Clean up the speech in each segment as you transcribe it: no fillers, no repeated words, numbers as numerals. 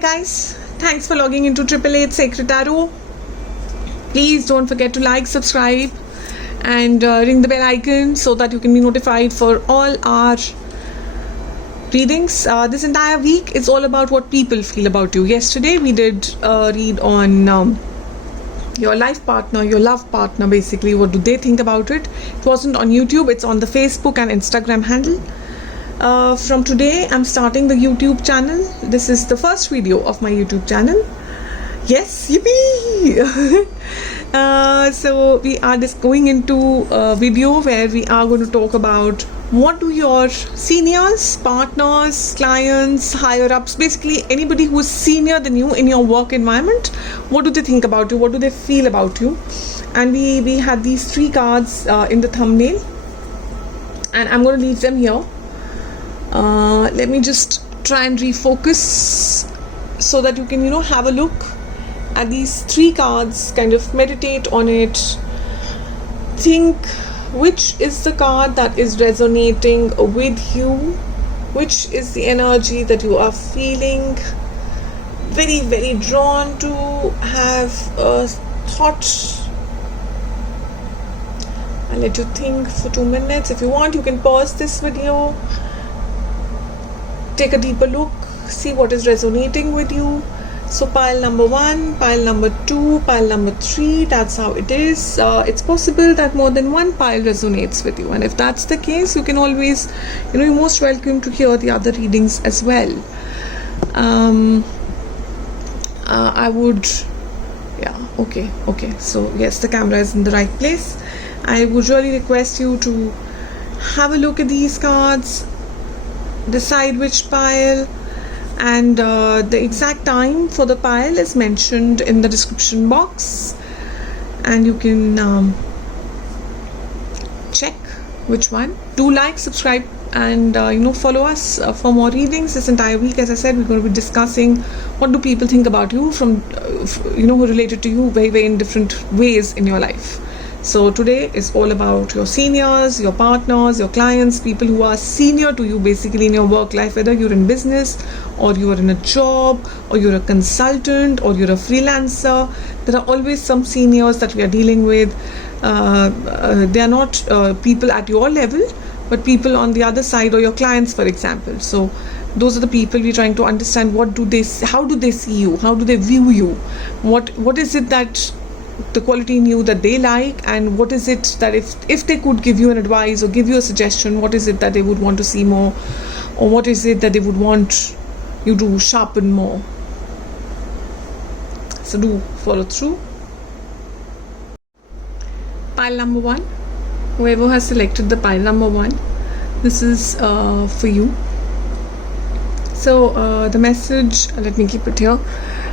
guys, thanks for logging into 888 Sacred Tarot. Please don't forget to like, subscribe and ring the bell icon so that you can be notified for all our readings. This entire week is all about what people feel about you. Yesterday we did read on your life partner, your love partner, basically what do they think about it. It wasn't on YouTube, it's on the Facebook and Instagram handle. From today I'm starting the YouTube channel. This is the first video of my YouTube channel. Yes, yippee! So we are just going into a video where we are going to talk about what do your seniors, partners, clients, higher ups, basically anybody who is senior than you in your work environment, what do they think about you, what do they feel about you. And we had these 3 cards in the thumbnail and I'm going to leave them here. Let me just try and refocus so that you can have a look at these 3 cards, kind of meditate on it, think which is the card that is resonating with you, which is the energy that you are feeling very, very drawn to have a thought. I'll let you think for 2 minutes. If you want, you can pause this video, take a deeper look, see what is resonating with you. So pile number 1, pile number 2, pile number 3, that's how it is. It's possible that more than one pile resonates with you, and if that's the case, you can always, you're most welcome to hear the other readings as well. I would, okay, so yes, the camera is in the right place. I would really request you to have a look at these cards, decide which pile, and the exact time for the pile is mentioned in the description box, and you can check which one. Do like, subscribe, and follow us for more readings. This entire week, as I said, we're going to be discussing what do people think about you from who related to you very, very in different ways in your life. So today is all about your seniors, your partners, your clients, people who are senior to you basically in your work life, whether you're in business or you're in a job or you're a consultant or you're a freelancer. There are always some seniors that we are dealing with. They are not people at your level, but people on the other side, or your clients, for example. So those are the people we're trying to understand. How do they see you? How do they view you? What is it that the quality in you that they like, and what is it that if they could give you an advice or give you a suggestion, what is it that they would want to see more, or what is it that they would want you to sharpen more. So do follow through. Pile number 1, whoever has selected the pile number 1, this is for you. So the message, let me keep it here.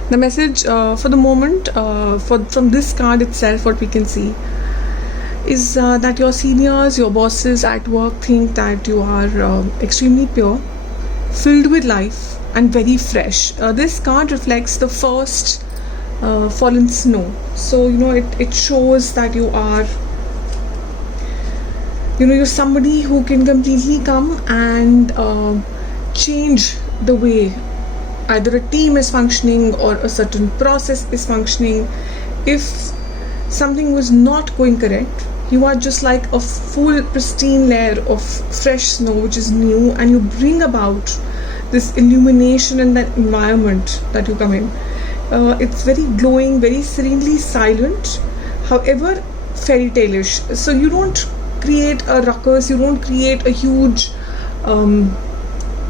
The message for the moment from this card itself, what we can see is that your seniors, your bosses at work think that you are extremely pure, filled with life and very fresh. This card reflects the first fallen snow. So it shows that you are you're somebody who can completely come and change the way either a team is functioning or a certain process is functioning. If something was not going correct, you are just like a full pristine layer of fresh snow which is new, and you bring about this illumination in that environment that you come in. It's very glowing, very serenely silent, however fairy tale-ish. So you don't create a ruckus, you don't create a huge a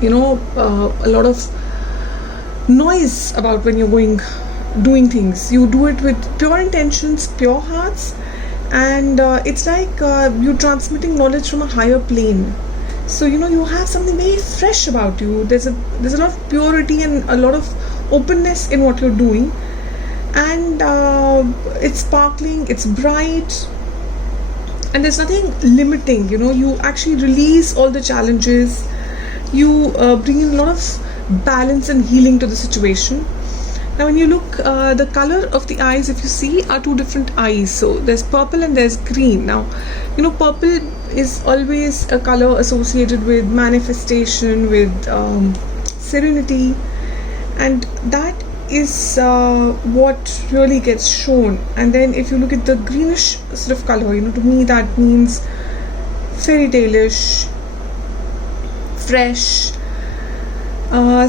lot of noise about when you're doing things. You do it with pure intentions, pure hearts, and it's like you're transmitting knowledge from a higher plane. So you have something very fresh about you. There's a lot of purity and a lot of openness in what you're doing, and it's sparkling, it's bright, and there's nothing limiting. You actually release all the challenges. You bring in a lot of balance and healing to the situation. Now when you look, the color of the eyes, if you see, are 2 different eyes. So there's purple and there's green. Now purple is always a color associated with manifestation, with serenity, and that is what really gets shown. And then if you look at the greenish sort of color, to me that means fairy tale-ish, fresh,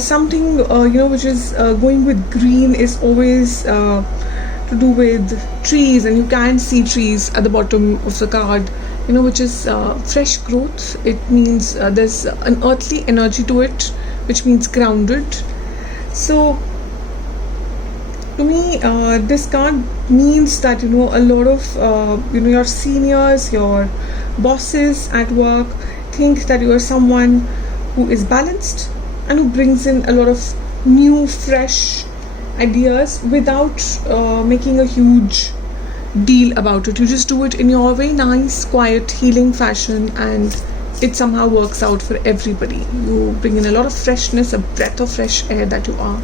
something which is going with green is always to do with trees, and you can see trees at the bottom of the card, which is fresh growth. It means there's an earthly energy to it, which means grounded. So to me, this card means that a lot of your seniors, your bosses at work think that you are someone who is balanced and who brings in a lot of new, fresh ideas without making a huge deal about it. You just do it in your very nice, quiet, healing fashion, and it somehow works out for everybody. You bring in a lot of freshness, a breath of fresh air that you are,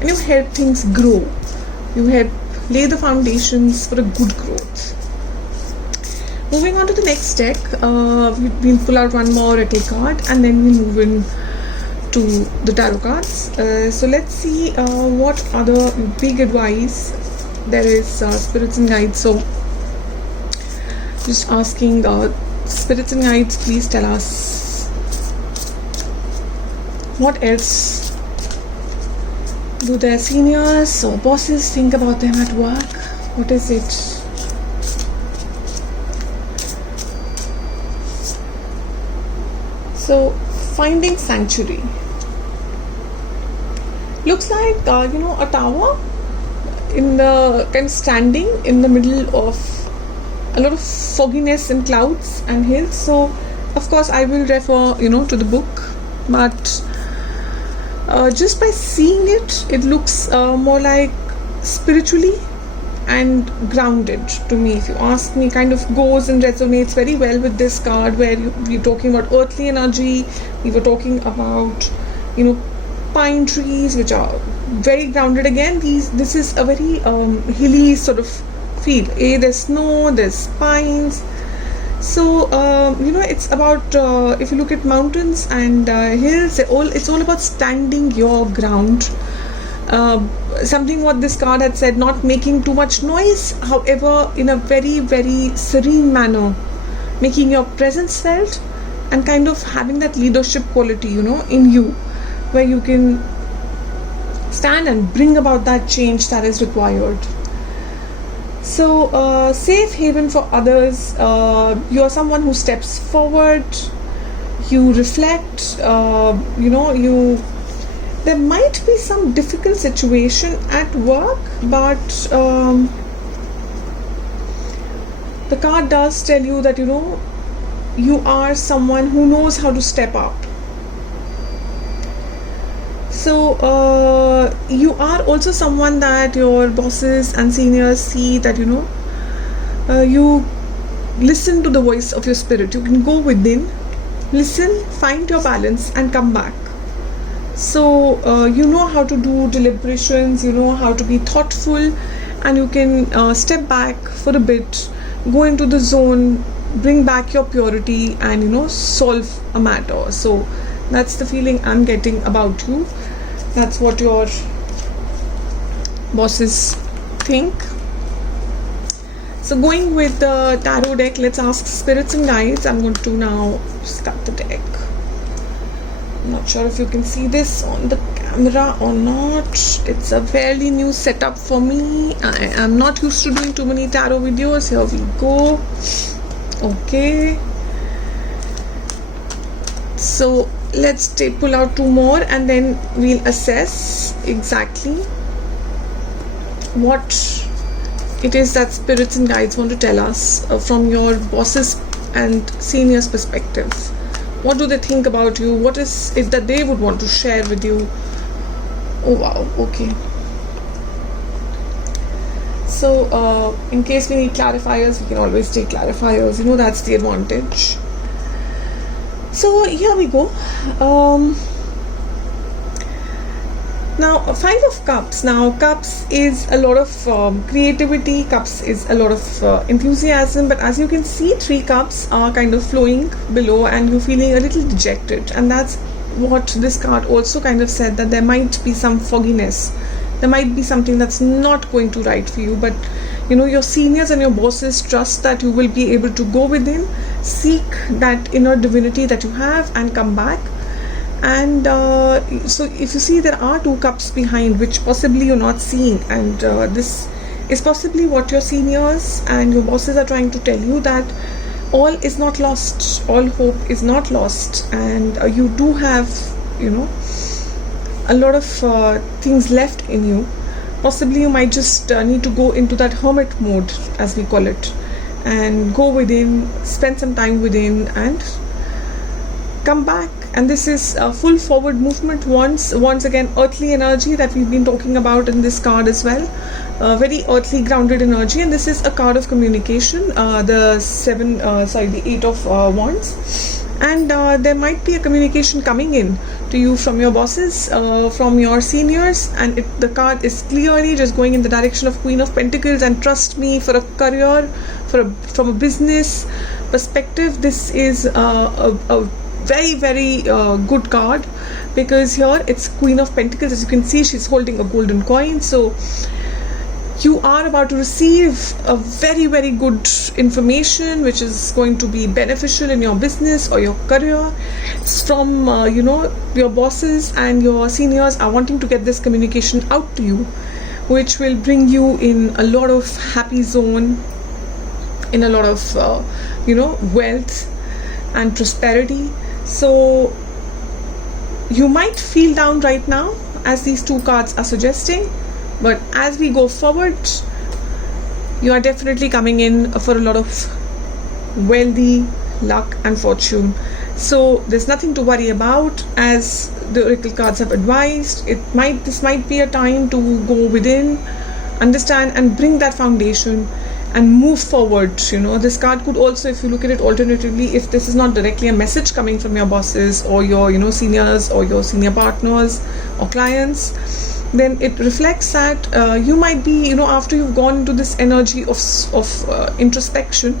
and you help things grow. You help lay the foundations for a good growth. Moving on to the next deck, we'll pull out one more oracle card, and then we'll move in to the tarot cards. So let's see what other big advice there is, spirits and guides. So just asking spirits and guides, please tell us what else do their seniors or bosses think about them at work. What is it? So finding sanctuary. Looks like a tower in the kind of standing in the middle of a lot of fogginess and clouds and hills. So of course I will refer to the book, but just by seeing it, it looks more like spiritually and grounded to me. If you ask me, kind of goes and resonates very well with this card, where we're talking about earthly energy. We were talking about pine trees, which are very grounded. Again, this is a very hilly sort of feel. There's snow, there's pines. So it's about if you look at mountains and hills, it's all about standing your ground. Something what this card had said, not making too much noise, however in a very, very serene manner, making your presence felt, and kind of having that leadership quality in you, where you can stand and bring about that change that is required. So safe haven for others. You're someone who steps forward, you reflect, there might be some difficult situation at work, but the card does tell you that you are someone who knows how to step up. So you are also someone that your bosses and seniors see that you listen to the voice of your spirit. You can go within, listen, find your balance, and come back. So you know how to do deliberations, you know how to be thoughtful, and you can step back for a bit, go into the zone, bring back your purity, and solve a matter. So that's the feeling I'm getting about you. That's what your bosses think. So going with the tarot deck, let's ask spirits and guides. I'm going to now start the deck. I'm not sure if you can see this on the camera or not. It's a fairly new setup for me. I am not used to doing too many tarot videos. Here we go. Okay. So let's pull out two more, and then we'll assess exactly what it is that spirits and guides want to tell us from your bosses and seniors perspective. What do they think about you? What is it that they would want to share with you? Oh wow, okay. So in case we need clarifiers, we can always take clarifiers. That's the advantage. So here we go. Now, Five of Cups. Now, Cups is a lot of creativity. Cups is a lot of enthusiasm. But as you can see, 3 cups are kind of flowing below, and you're feeling a little dejected. And that's what this card also kind of said, that there might be some fogginess, there might be something that's not going to right for you, but your seniors and your bosses trust that you will be able to go within, seek that inner divinity that you have, and come back. And so if you see, there are 2 cups behind, which possibly you're not seeing, and this is possibly what your seniors and your bosses are trying to tell you, that all is not lost, all hope is not lost, and you do have a lot of things left in you. Possibly you might just need to go into that hermit mode, as we call it, and go within, spend some time within, and come back. And this is a full forward movement, once again earthly energy that we've been talking about in this card as well, very earthly grounded energy. And this is a card of communication, the 8 of wands, and there might be a communication coming in to you from your bosses, from your seniors, and the card is clearly just going in the direction of Queen of Pentacles. And trust me, for a career, from a business perspective, this is a very, very good card, because here it's Queen of Pentacles. As you can see, she's holding a golden coin. So you are about to receive a very, very good information, which is going to be beneficial in your business or your career. It's from your bosses, and your seniors are wanting to get this communication out to you, which will bring you in a lot of happy zone, in a lot of wealth and prosperity. So you might feel down right now, as these 2 cards are suggesting, but as we go forward, you are definitely coming in for a lot of wealthy luck and fortune. So there's nothing to worry about, as the oracle cards have advised. This might be a time to go within, understand, and bring that foundation and move forward. This card could also, if you look at it alternatively, if this is not directly a message coming from your bosses or your seniors or your senior partners or clients, then it reflects that you might be, after you've gone into this energy of introspection,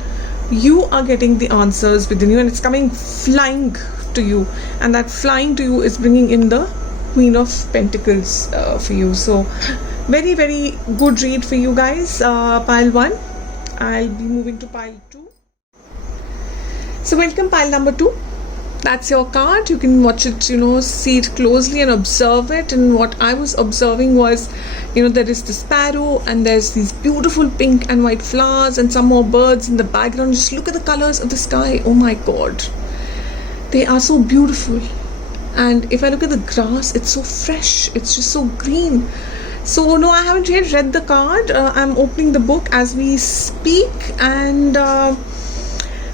you are getting the answers within you, and it's coming flying to you, and that flying to you is bringing in the Queen of Pentacles for you. So very, very good read for you guys. Pile 1. I'll be moving to pile 2. So welcome, pile number 2. That's your card. You can watch it, see it closely and observe it. And what I was observing was, there is the sparrow, and there's these beautiful pink and white flowers, and some more birds in the background. Just look at the colors of the sky. Oh my God, they are so beautiful. And if I look at the grass, it's so fresh, it's just so green. So no, I haven't yet read the card. I'm opening the book as we speak, and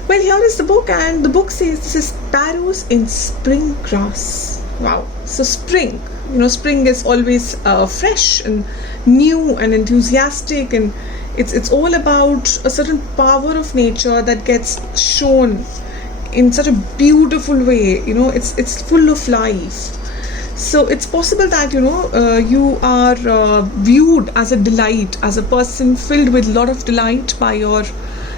well, here is the book, and the book says this is Sparrows in Spring Grass. Wow. So spring, spring is always fresh and new and enthusiastic, and it's all about a certain power of nature that gets shown in such a beautiful way. It's full of life. So it's possible that you are viewed as a delight, as a person filled with a lot of delight by your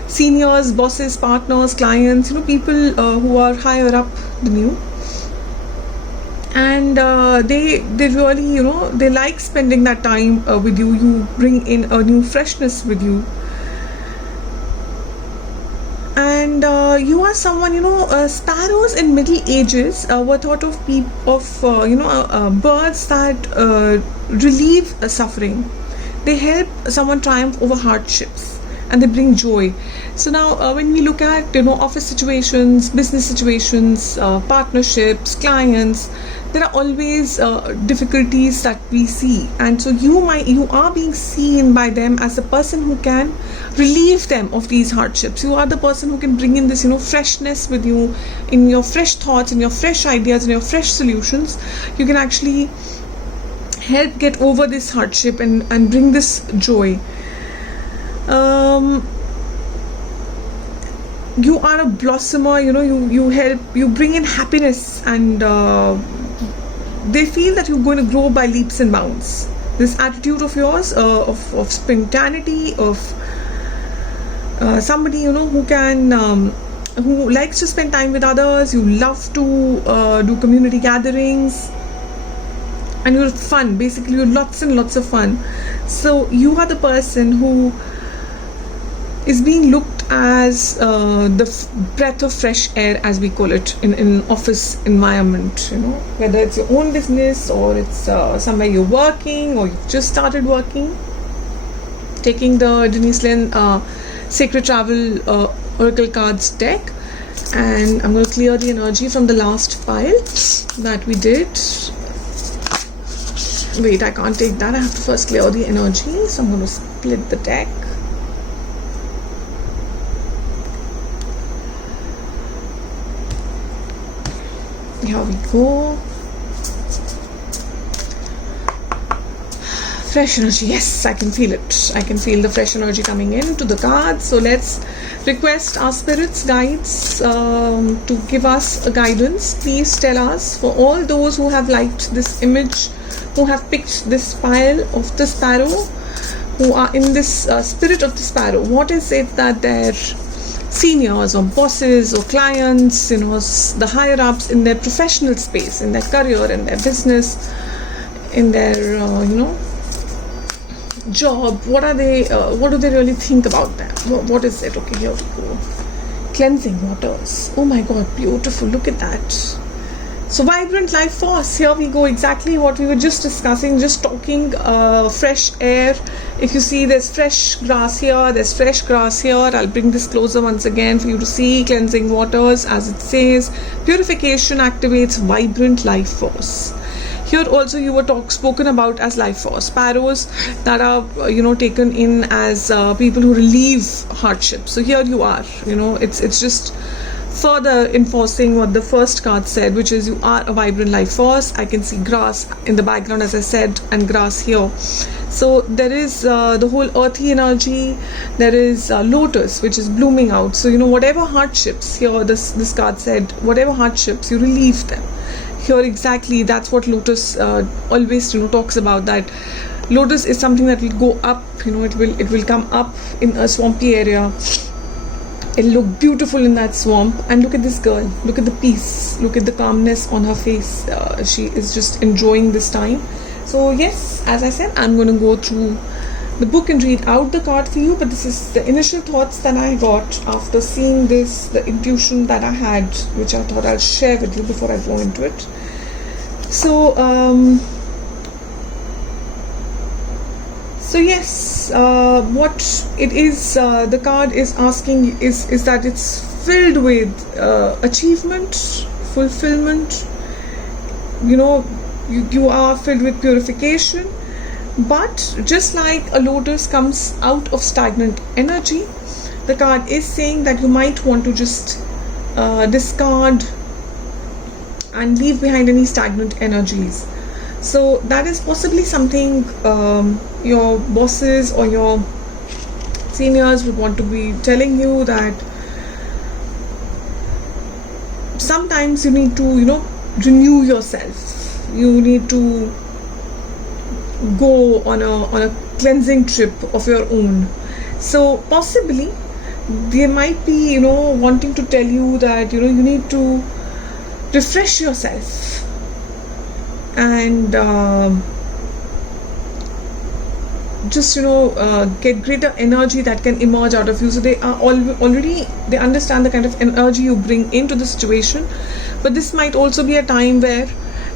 seniors, bosses, partners, clients, people who are higher up than you, and they really they like spending that time with you. You bring in a new freshness with you, and you are someone, sparrows in Middle Ages were thought of birds that relieve suffering. They help someone triumph over hardships, and they bring joy. So now when we look at office situations, business situations, partnerships, clients, there are always difficulties that we see, and so you are being seen by them as the person who can relieve them of these hardships. You are the person who can bring in this freshness with you, in your fresh thoughts, in your fresh ideas, in your fresh solutions. You can actually help get over this hardship and bring this joy. You are a blossomer, you help, you bring in happiness, and they feel that you're going to grow by leaps and bounds. This attitude of yours, of spontaneity, of somebody who can who likes to spend time with others, you love to do community gatherings, and you're fun. Basically, you're lots and lots of fun. So you are the person who is being looked as the breath of fresh air, as we call it, in office environment. Whether it's your own business or it's somewhere you're working or you've just started working. Taking the Denise Lynn Sacred Travel Oracle Cards deck, and I'm going to clear the energy from the last pile that we did. Wait, I can't take that. I have to first clear the energy. So I'm going to split the deck. Here we go. Fresh energy. Yes, I can feel it. I can feel the fresh energy coming into the cards. So let's request our spirits, guides to give us a guidance. Please tell us, for all those who have liked this image, who have picked this pile of the sparrow, who are in this spirit of the sparrow, what is it that their seniors or bosses or clients, the higher ups in their professional space, in their career, in their business, in their job, what do they really think about that? What is it? Okay, here we go. Cleansing waters. Oh my god, beautiful. Look at that. So vibrant life force. Here we go. Exactly what we were just discussing, just talking fresh air. If you see, there's fresh grass here, there's fresh grass here. I'll bring this closer once again for you to see. Cleansing waters, as it says, purification activates vibrant life force. Here also you were spoken about as life force. Sparrows that are taken in as people who relieve hardship. So here you are. It's just further enforcing what the first card said, which is you are a vibrant life force. I can see grass in the background, as I said, and grass here. So there is the whole earthy energy. There is lotus, which is blooming out. So whatever hardships, here this card said, whatever hardships, you relieve them. Here exactly, that's what lotus always talks about, that lotus is something that will go up. It will come up in a swampy area. It'll look beautiful in that swamp. And look at this girl. Look at the peace. Look at the calmness on her face. She is just enjoying this time. So yes, as I said, I'm going to go through the book and read out the card for you. But this is the initial thoughts that I got after seeing this, the intuition that I had, which I thought I'll share with you before I go into it. So, yes, what it is, the card is asking is that it's filled with achievement, fulfillment. You are filled with purification. But just like a lotus comes out of stagnant energy, the card is saying that you might want to just discard and leave behind any stagnant energies. So that is possibly something your bosses or your seniors would want to be telling you, that sometimes you need to renew yourself. You need to go on a cleansing trip of your own. So possibly they might be wanting to tell you that you need to refresh yourself and just get greater energy that can emerge out of you. So they are already they understand the kind of energy you bring into the situation, but this might also be a time where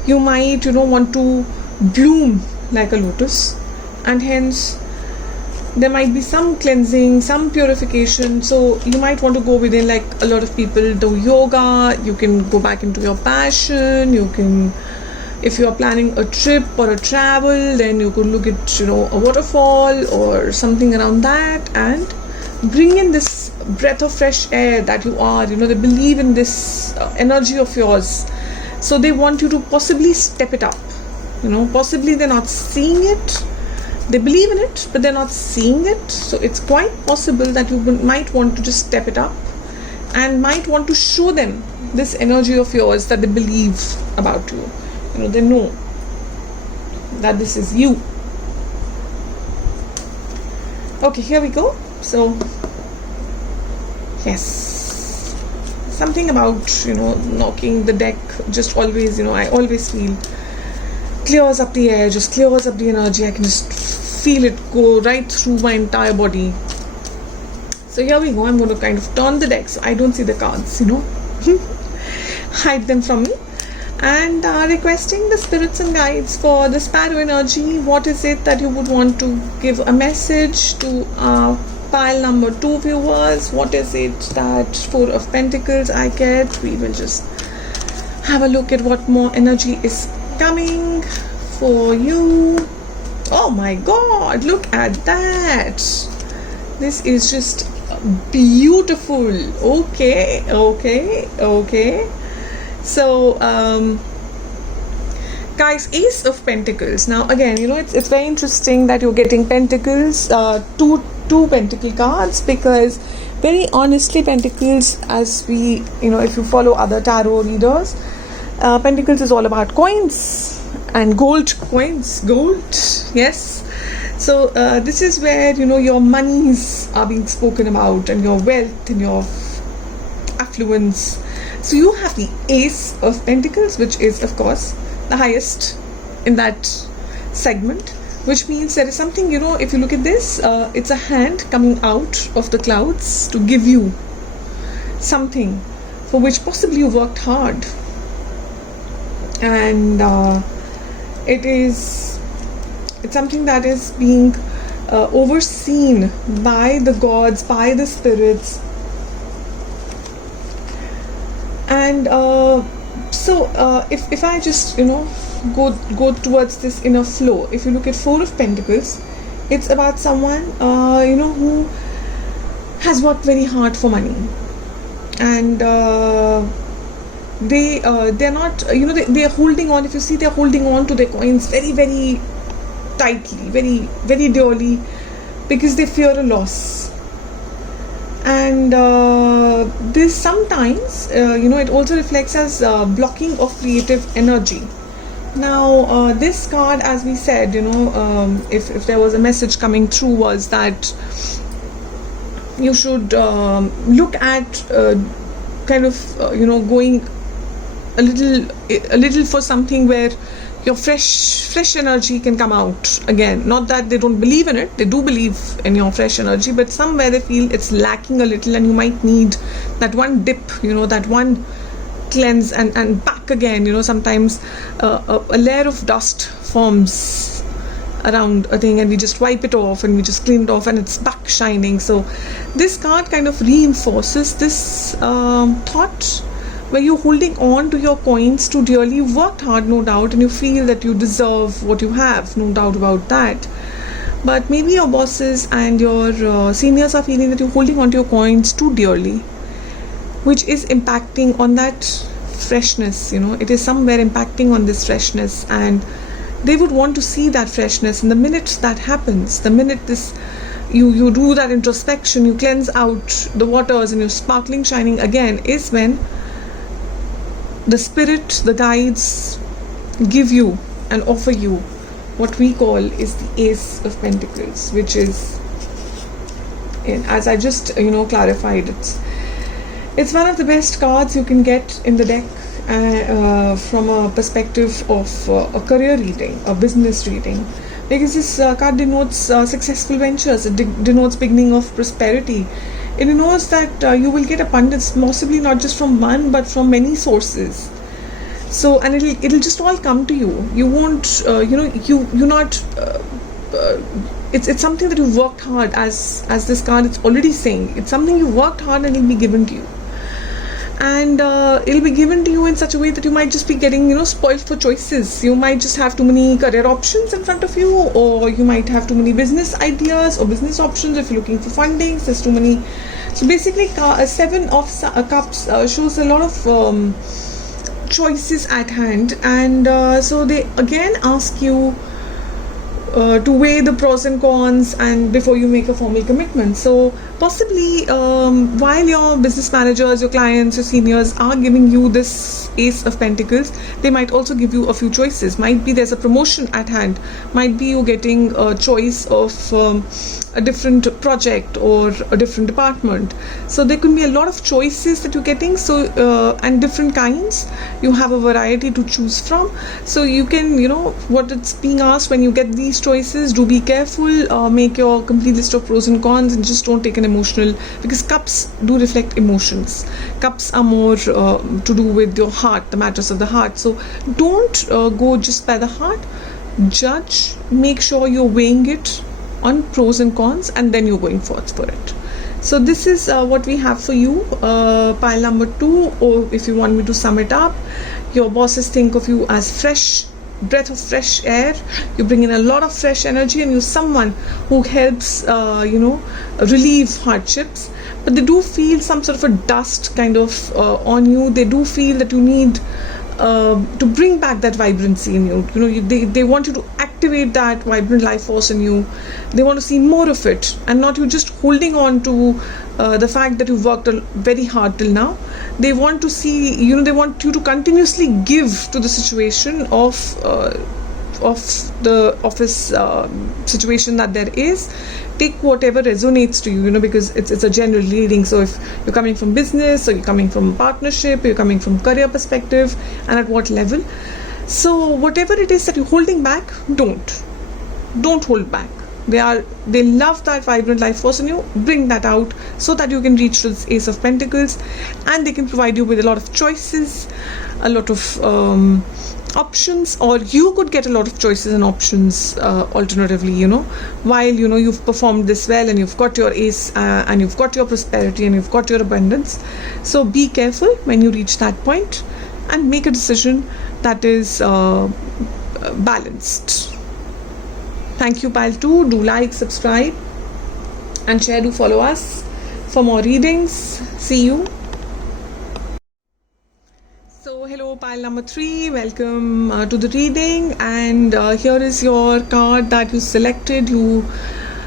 you might want to bloom like a lotus, and hence there might be some cleansing, some purification. So you might want to go within, like a lot of people do yoga. You can go back into your passion. You can, if you are planning a trip or a travel, then you could look at a waterfall or something around that, and bring in this breath of fresh air that you are. They believe in this energy of yours, so they want you to possibly step it up. Possibly they're not seeing it. They believe in it, but they're not seeing it. So it's quite possible that you might want to just step it up and might want to show them this energy of yours that they believe about you. They know that this is you. Okay, here we go. So yes, something about, knocking the deck just always, I always feel clears up the air, just clears up the energy. I can just feel it go right through my entire body. So here we go. I'm going to kind of turn the deck so I don't see the cards, hide them from me. And requesting the spirits and guides for the sparrow energy. What is it that you would want to give a message to pile number 2 viewers? What is it that 4 of Pentacles I get? We will just have a look at what more energy is coming for you. Oh my god, look at that. This is just beautiful. Okay. So guys, Ace of Pentacles. Now again, it's very interesting that you're getting Pentacles, two Pentacle cards, because very honestly, Pentacles, as we, if you follow other tarot readers, Pentacles is all about coins and gold coins. Gold, yes. So this is where, your monies are being spoken about, and your wealth and your affluence. So you have the Ace of Pentacles, which is of course the highest in that segment, which means there is something, if you look at this, it's a hand coming out of the clouds to give you something for which possibly you worked hard. And it's something that is being overseen by the gods, by the spirits. And if I just go towards this inner flow, if you look at 4 of Pentacles, it's about someone who has worked very hard for money, and they're not, they're holding on. If you see, they're holding on to their coins very, very tightly, very, very dearly, because they fear a loss. And this sometimes, it also reflects as blocking of creative energy. Now, this card, as we said, if there was a message coming through, was that you should look at kind of, going a little for something where your fresh energy can come out again. Not that they don't believe in it, they do believe in your fresh energy, but somewhere they feel it's lacking a little, and you might need that one dip, that one cleanse, and back again. Sometimes a layer of dust forms around a thing, and we just wipe it off, and we just clean it off, and it's back shining. So this card kind of reinforces this thought, where you're holding on to your coins too dearly. You've worked hard, no doubt, and you feel that you deserve what you have, no doubt about that. But maybe your bosses and your seniors are feeling that you're holding on to your coins too dearly, which is impacting on that freshness. It is somewhere impacting on this freshness, and they would want to see that freshness. And the minute that happens, the minute this you do that introspection, you cleanse out the waters, and you're sparkling, shining again, is when the spirit, the guides, give you and offer you what we call is the Ace of Pentacles, which is, as I just clarified, it's one of the best cards you can get in the deck from a perspective of a career reading, a business reading, because this card denotes successful ventures. It denotes beginning of prosperity. It knows that you will get abundance, possibly not just from one, but from many sources. So, and it'll just all come to you. You won't, you're not. It's something that you've worked hard. As this card, it's already saying it's something you worked hard, and it'll be given to you. And it'll be given to you in such a way that you might just be getting, spoiled for choices. You might just have too many career options in front of you, or you might have too many business ideas or business options. If you're looking for fundings, there's too many. So basically, 7 of Cups shows a lot of choices at hand, and so they again ask you to weigh the pros and cons, and before you make a formal commitment. So possibly while your business managers, your clients, your seniors are giving you this Ace of Pentacles, they might also give you a few choices. Might be there's a promotion at hand, might be you getting a choice of a different project or a different department. So there could be a lot of choices that you're getting, so and different kinds. You have a variety to choose from, so you can, what it's being asked, when you get these choices, do be careful, make your complete list of pros and cons, and just don't take an emotional, because cups do reflect emotions. Cups are more to do with your heart, the matters of the heart. So don't go just by the heart. Judge, make sure you're weighing it on pros and cons, and then you're going forth for it. So this is what we have for you, pile number 2. Or if you want me to sum it up, your bosses think of you as fresh breath of fresh air. You bring in a lot of fresh energy, and you're someone who helps relieve hardships, but they do feel some sort of a dust kind of on you. They do feel that you need to bring back that vibrancy in you. They want you to activate that vibrant life force in you. They want to see more of it, and not you just holding on to the fact that you've worked very hard till now. They want to see, they want you to continuously give to the situation of the office situation that there is. Take whatever resonates to you, because it's a general reading. So if you're coming from business, or you're coming from partnership, you're coming from career perspective, and at what level. So whatever it is that you're holding back, don't hold back. They love that vibrant life force in you. Bring that out so that you can reach to this Ace of Pentacles, and they can provide you with a lot of choices, a lot of options, or you could get a lot of choices and options alternatively, while you've performed this well, and you've got your ace, and you've got your prosperity, and you've got your abundance. So be careful when you reach that point, and make a decision that is balanced. Thank you, pile 2. Do like, subscribe, and share. Do follow us for more readings. See you. So hello, pile number 3, welcome to the reading, and here is your card that you selected. You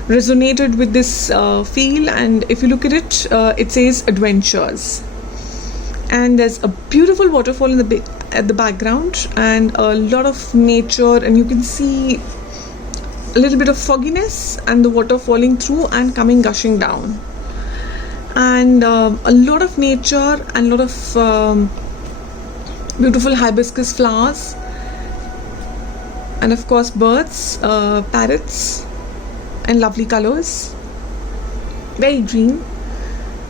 resonated with this feel, and if you look at it, it says adventures, and there's a beautiful waterfall at the background, and a lot of nature, and you can see a little bit of fogginess, and the water falling through and coming gushing down, and a lot of nature, and a lot of beautiful hibiscus flowers, and of course birds, parrots, and lovely colors. Very green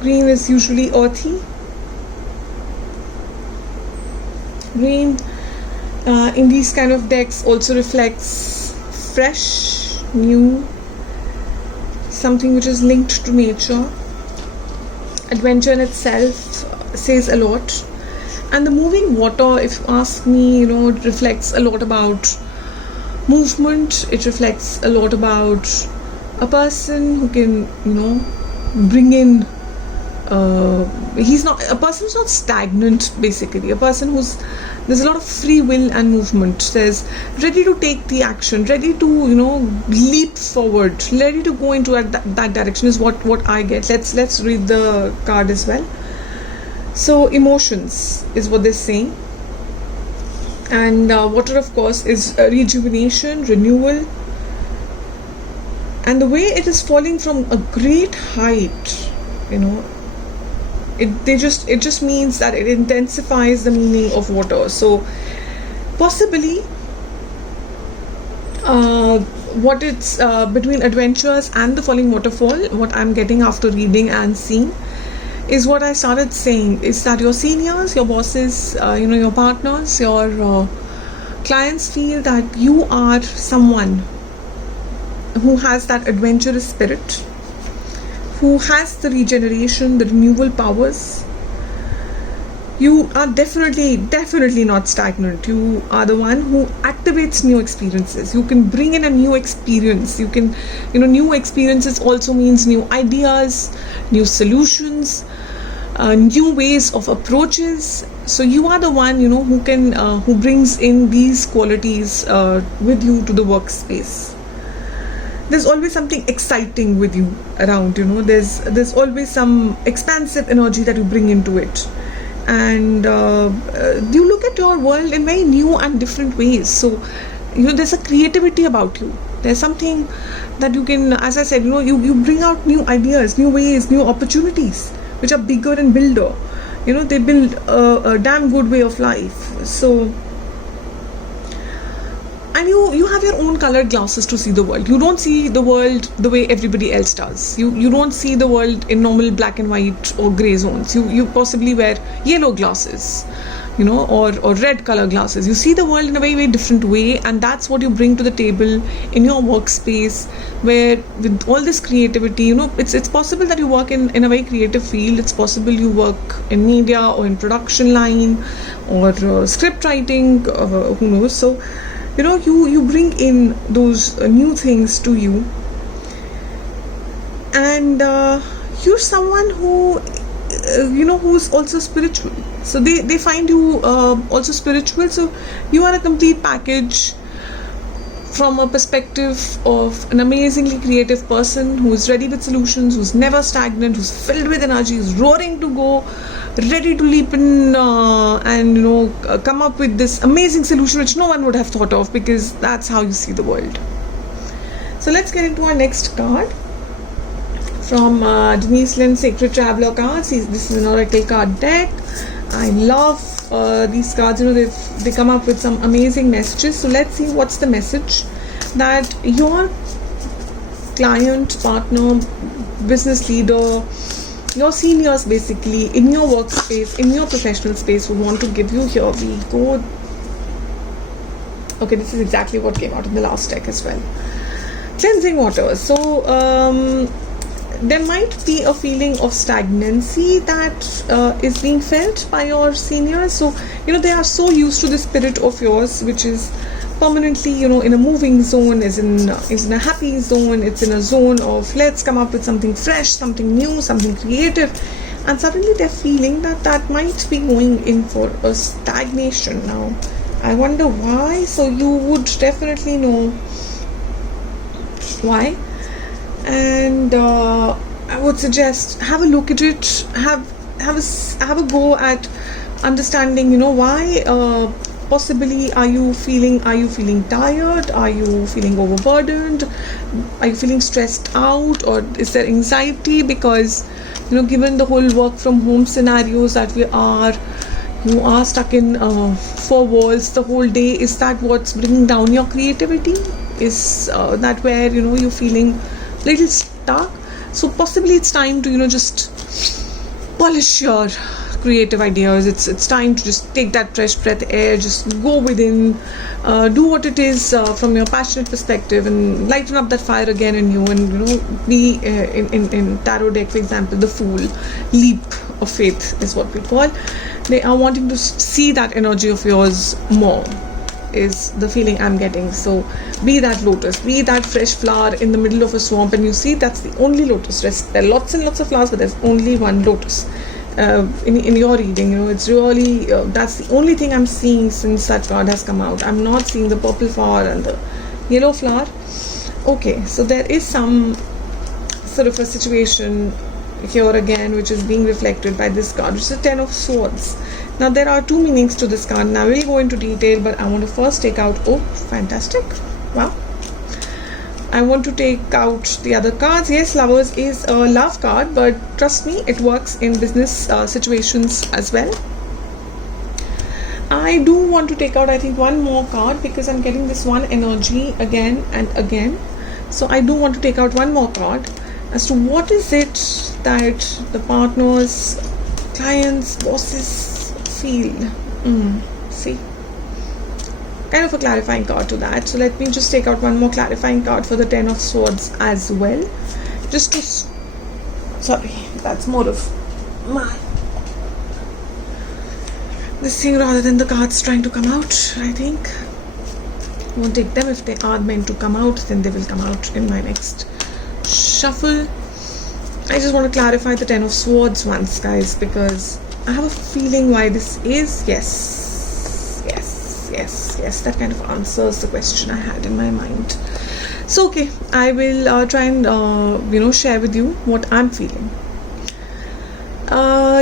is usually earthy. Green in these kind of decks also reflects fresh, new, something which is linked to nature. Adventure in itself says a lot. And the moving water, if you ask me, it reflects a lot about movement. It reflects a lot about a person who can, bring in. A person who's not stagnant, basically. A person there's a lot of free will and movement. There's ready to take the action, ready to, leap forward, ready to go into that direction is what I get. Let's read the card as well. So emotions is what they're saying, and water, of course, is rejuvenation, renewal, and the way it is falling from a great height, it just means that it intensifies the meaning of water. So possibly what it's between adventures and the falling waterfall, what I'm getting after reading and seeing, is what I started saying, is that your seniors, your bosses, your partners, your clients feel that you are someone who has that adventurous spirit, who has the regeneration, the renewal powers. You are definitely not stagnant. You are the one who activates new experiences. You can bring in a new experience. You can, new experiences also means new ideas, new solutions, new ways of approaches. So you are the one, who brings in these qualities with you to the workspace. There's always something exciting with you around, there's always some expansive energy that you bring into it, and you look at your world in very new and different ways. So there's a creativity about you. There's something that you can, as I said, you bring out new ideas, new ways, new opportunities, which are bigger and builder. They build a damn good way of life. So, and you have your own colored glasses to see the world. You don't see the world the way everybody else does. You don't see the world in normal black and white or gray zones. You possibly wear yellow glasses, or red color glasses. You see the world in a very, very different way, and that's what you bring to the table in your workspace, where with all this creativity, it's possible that you work in a very creative field. It's possible you work in media or in production line or script writing, who knows. So you bring in those new things to you, and you're someone who who's also spiritual. So they find you also spiritual. So you are a complete package from a perspective of an amazingly creative person who is ready with solutions, who's never stagnant, who's filled with energy, who's roaring to go, ready to leap in and come up with this amazing solution which no one would have thought of, because that's how you see the world. So let's get into our next card from Denise Lynn's Sacred Traveler cards. This is an oracle card deck. I love these cards. They come up with some amazing messages. So let's see what's the message that your client, partner, business leader, your seniors basically in your workspace, in your professional space would want to give you. Here we go. Okay, this is exactly what came out in the last deck as well. Cleansing waters. So there might be a feeling of stagnancy that is being felt by your seniors. So they are so used to the spirit of yours, which is permanently in a moving zone, is in a happy zone. It's in a zone of let's come up with something fresh, something new, something creative, and suddenly they're feeling that might be going in for a stagnation. Now I wonder why. So you would definitely know why. And I would suggest have a look at it, have a go at understanding why. Possibly are you feeling tired, are you feeling overburdened, are you feeling stressed out, or is there anxiety because given the whole work from home scenarios that you are stuck in four walls the whole day? Is that what's bringing down your creativity? Is that where you're feeling little stuck? So possibly it's time to just polish your creative ideas. It's time to just take that fresh breath air, just go within, do what it is from your passionate perspective, and lighten up that fire again in you, and be in tarot deck, for example, the Fool, leap of faith is what we call. They are wanting to see that energy of yours more, is the feeling I'm getting. So be that lotus, be that fresh flower in the middle of a swamp, and you see that's the only lotus. There are lots and lots of flowers, but there's only one lotus. In your reading, it's really that's the only thing I'm seeing since that card has come out. I'm not seeing the purple flower and the yellow flower. Okay, so there is some sort of a situation here again which is being reflected by this card, which is the Ten of Swords. Now there are two meanings to this card, and I will go into detail, but I want to first take out, oh fantastic, wow, I want to take out the other cards. Yes, Lovers is a love card, but trust me, it works in business situations as well. I do want to take out, I think, one more card because I'm getting this one energy again and again. So I do want to take out one more card as to what is it that the partners, clients, bosses feel. See, kind of a clarifying card to that. So let me just take out one more clarifying card for the Ten of Swords as well, just to sorry, that's more of my this thing rather than the cards trying to come out. I think I won't take them. If they are meant to come out, then they will come out in my next shuffle. I just want to clarify the Ten of Swords once, guys, because I have a feeling why this is. Yes, that kind of answers the question I had in my mind. So okay, I will try and share with you what I'm feeling.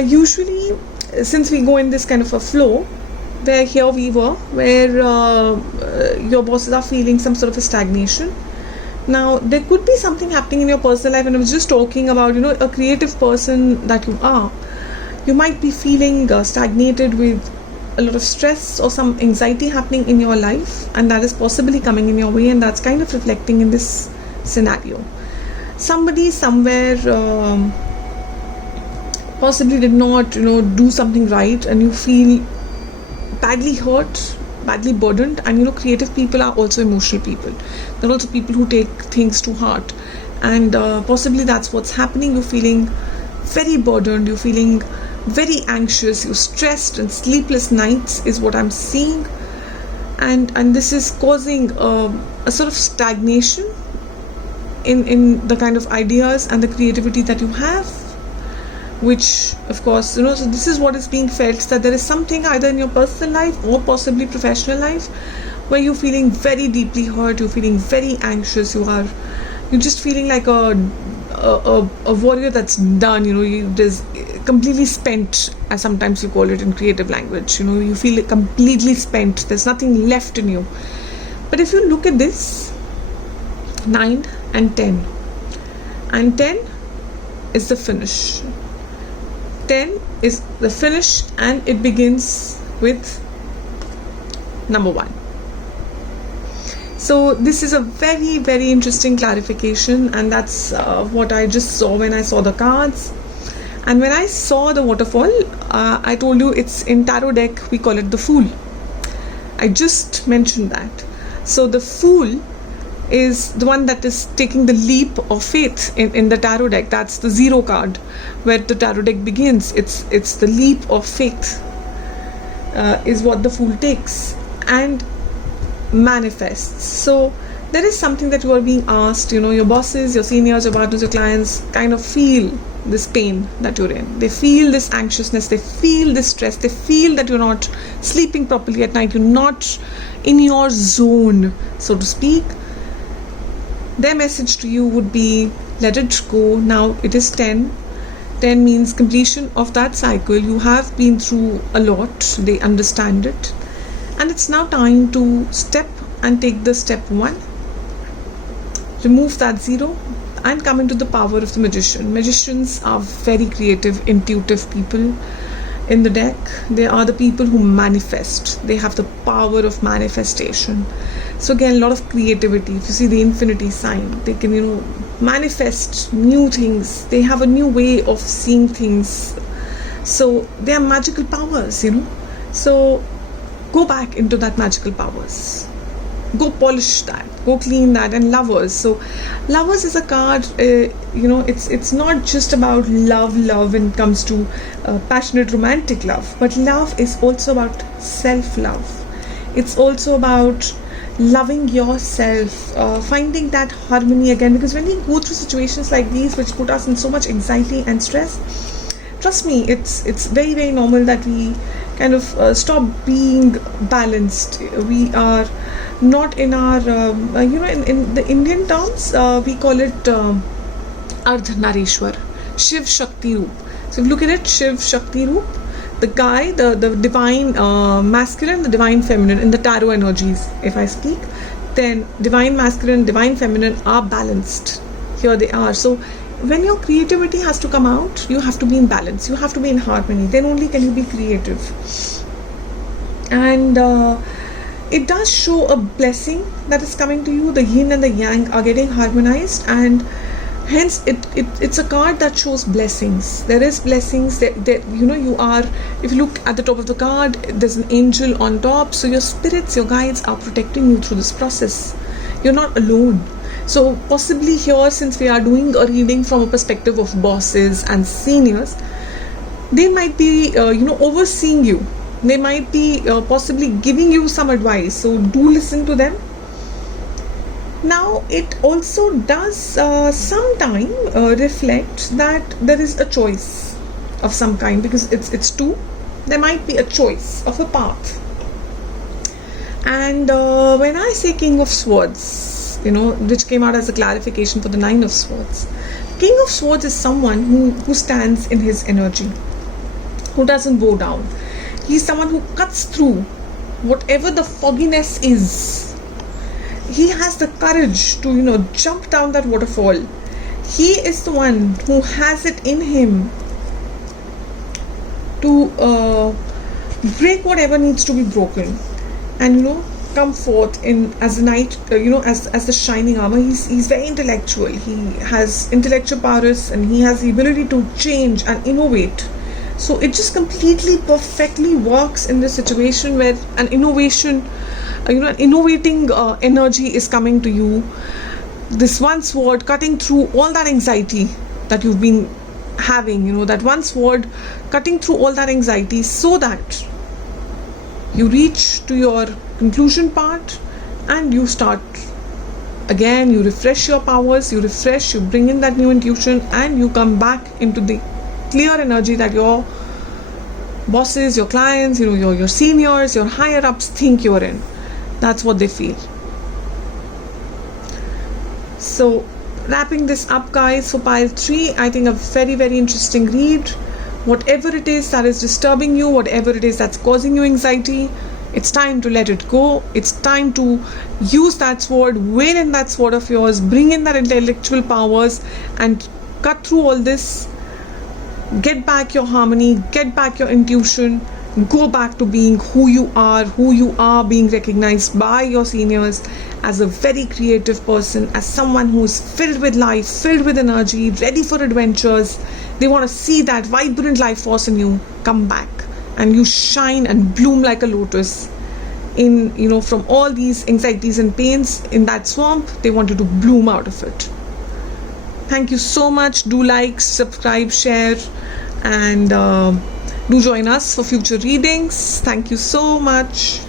Usually, since we go in this kind of a flow, where here we were, where your bosses are feeling some sort of a stagnation, Now, there could be something happening in your personal life, and I was just talking about, a creative person that you are. You might be feeling stagnated with a lot of stress or some anxiety happening in your life, and that is possibly coming in your way, and that's kind of reflecting in this scenario. Somebody somewhere possibly did not, do something right, and you feel badly hurt, badly burdened. And creative people are also emotional people. They're also people who take things to heart, and possibly that's what's happening. You're feeling very burdened, you're feeling very anxious, you're stressed, and sleepless nights is what I'm seeing. And this is causing a sort of stagnation in the kind of ideas and the creativity that you have, which of course, so this is what is being felt, that there is something either in your personal life or possibly professional life where you're feeling very deeply hurt, you're feeling very anxious, you're just feeling like a warrior that's done, there's completely spent, as sometimes you call it in creative language. You feel completely spent, there's nothing left in you. But if you look at this 9 and 10, and 10 is the finish. 10 is the finish, and it begins with number 1. So this is a very, very interesting clarification, and that's what I just saw when I saw the cards. And when I saw the waterfall, I told you it's in tarot deck, we call it the Fool. I just mentioned that. So the Fool is the one that is taking the leap of faith in the tarot deck. That's the 0 card where the tarot deck begins. It's the leap of faith is what the Fool takes and manifests. So there is something that you are being asked, your bosses, your seniors, your partners, your clients kind of feel this pain that you're in. They feel this anxiousness, they feel this stress, they feel that you're not sleeping properly at night, you're not in your zone, so to speak. Their message to you would be, let it go. Now it is 10. 10 means completion of that cycle. You have been through a lot. They understand it. And it's now time to step and take the step 1. Remove that 0 and come into the power of the magician. Magicians are very creative, intuitive people. In the deck, they are the people who manifest. They have the power of manifestation. So again, a lot of creativity. If you see the infinity sign, they can, manifest new things. They have a new way of seeing things. So they are magical powers, So go back into that magical powers. Go polish that, go clean that. And lovers. So lovers is a card, it's not just about love when it comes to passionate romantic love, but love is also about self-love. It's also about loving yourself, finding that harmony again, because when we go through situations like these which put us in so much anxiety and stress, trust me, it's very, very normal that we kind of stop being balanced. We are not in our in the Indian terms, we call it Ardhanarishwar, Shiv Shakti Roop. So if you look at it, Shiv Shakti Roop, the guy, the divine masculine, the divine feminine in the tarot energies, if I speak, then divine masculine, divine feminine are balanced. Here they are. So when your creativity has to come out, you have to be in balance, you have to be in harmony, then only can you be creative. And it does show a blessing that is coming to you. The yin and the yang are getting harmonized, and hence it's a card that shows blessings. There is blessings that you are, if you look at the top of the card, there's an angel on top. So your spirits, your guides are protecting you through this process. You're not alone. So possibly here, since we are doing a reading from a perspective of bosses and seniors, they might be overseeing you. They might be possibly giving you some advice. So do listen to them. Now it also does sometime reflect that there is a choice of some kind, because it's 2. There might be a choice of a path. And when I say King of Swords, which came out as a clarification for the 9 of Swords, King of Swords is someone who stands in his energy, who doesn't bow down. He's someone who cuts through whatever the fogginess is. he has the courage to, jump down that waterfall. He is the one who has it in him to break whatever needs to be broken, and come forth in as the knight, as the shining armor. He's very intellectual. He has intellectual prowess, and he has the ability to change and innovate. So it just completely perfectly works in this situation where an innovation, an innovating energy is coming to you. This one sword cutting through all that anxiety that you've been having, that one sword cutting through all that anxiety, so that you reach to your conclusion part and you start again. You refresh your powers, you bring in that new intuition, and you come back into the clear energy that your bosses, your clients, your seniors, your higher ups think you're in. That's what they feel. So wrapping this up, guys, for pile 3, I think a very, very interesting read. Whatever it is that is disturbing you, whatever it is that's causing you anxiety, it's time to let it go. It's time to use that sword, win in that sword of yours, bring in that intellectual powers, and cut through all this. Get back your harmony, get back your intuition, go back to being who you are being recognized by your seniors as a very creative person, as someone who's filled with life, filled with energy, ready for adventures. They want to see that vibrant life force in you come back, and you shine and bloom like a lotus in, from all these anxieties and pains in that swamp. They want you to bloom out of it. Thank you so much. Do like, subscribe, share, and do join us for future readings. Thank you so much.